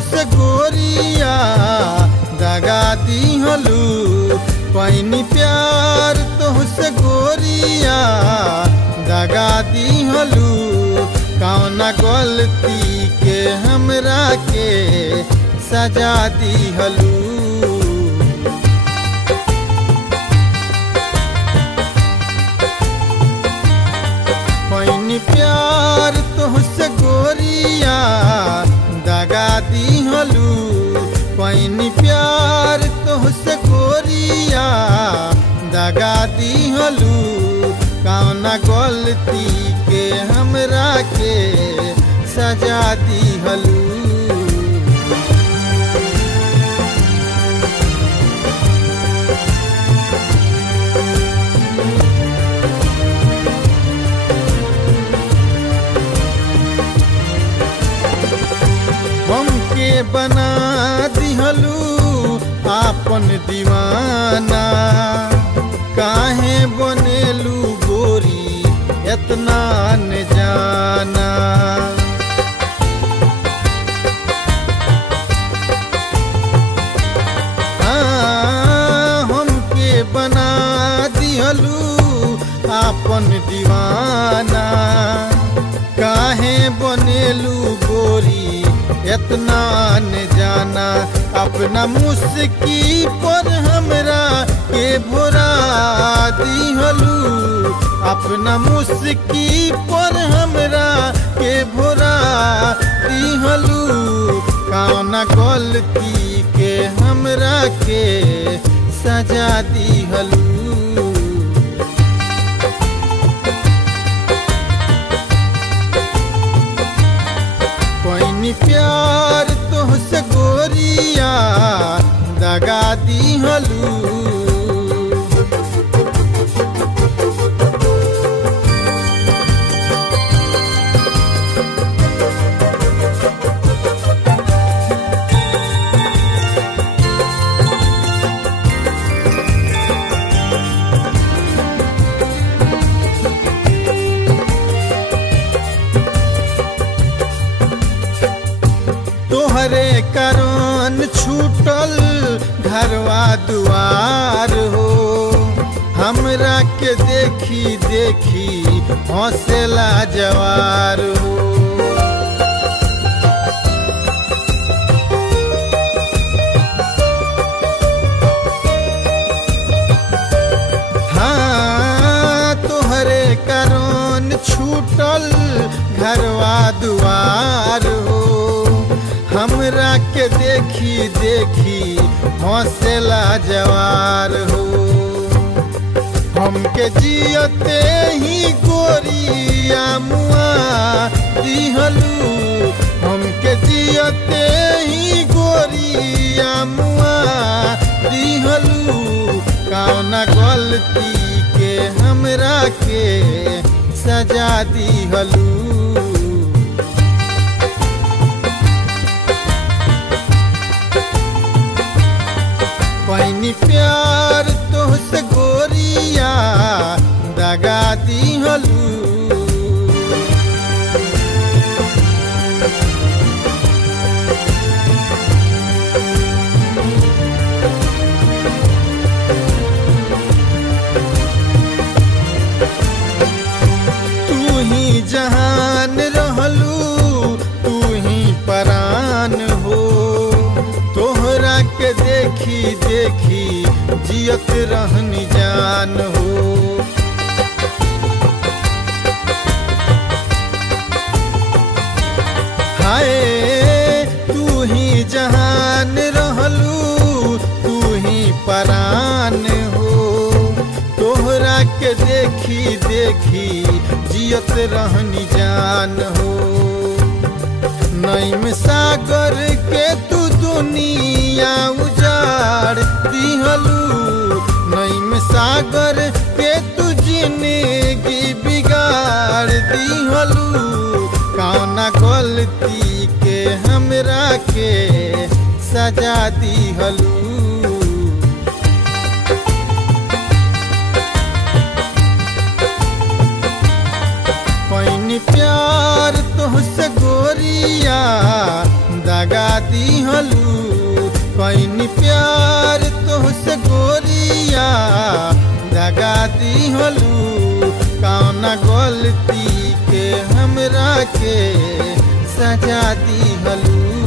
तुहसे गोरिया दगा दिहलू। पैनी प्यार तुहसे गोरिया दगा दिहलू। कौना गलती के हमरा के सजा दिहलू। पैनी प्यार तुहसे गोरिया दगा दिहलू। पैनी प्यार तुहसे गोरिया दगा दिहलू। कौना गलती के हमरा के सजा दिहलू। हमके बना दिहलू आपन दीवाना। काहे बनेलू गोरी इतना न जाना। हमके बना दिहलू आपन दीवाना। काहे बनेलू गोरी इतना न जाना। अपना मुस्की पर हमरा के भोरा दिहलू। अपना मुस्की पर हमरा के भोरा दिहलू। कौना गलती के हमरा के सजा दिहलू। पैनी प्यार तुहसे गोरिया दगा दिहलू। तोहरे कारण छूटल घरवा दुआर हो। हमरा के देखी देखी हौसला जवार हो। हाँ तोहरे कारण छूटल घरवा दुआर हो। हमरा के देखी देखी हौसला जवार हो। हमके जियते ही गोरिया मुआ दिहलू। हमके जियते ही गोरिया मुआ दिहलू। कौना गलती के हमरा के सजा दिहलू। पैनी प्यार तुहसे गोरिया दगा दिहलू। तू ही जहान रहलू तू ही परान हो। तोहरा के देखी देखी जियत रहनी जान हो। हाय तू ही जहान रहलू तू ही परान हो। तोहरा के देखी देखी जियत रहनी जान हो। नईम सागर के तू दुनिया उजाड़ दिहलू। नईम सागर के तू जिंदगी बिगाड़ दिहलू। कौना गलती के हमरा के सजा दिहलू। पैनी प्यार तुहसे गोरिया दगा दिहलू कैनी प्यार तोहसे गोरिया दगा दिहलू कौना गलती के हमरा के सजा दिहलू।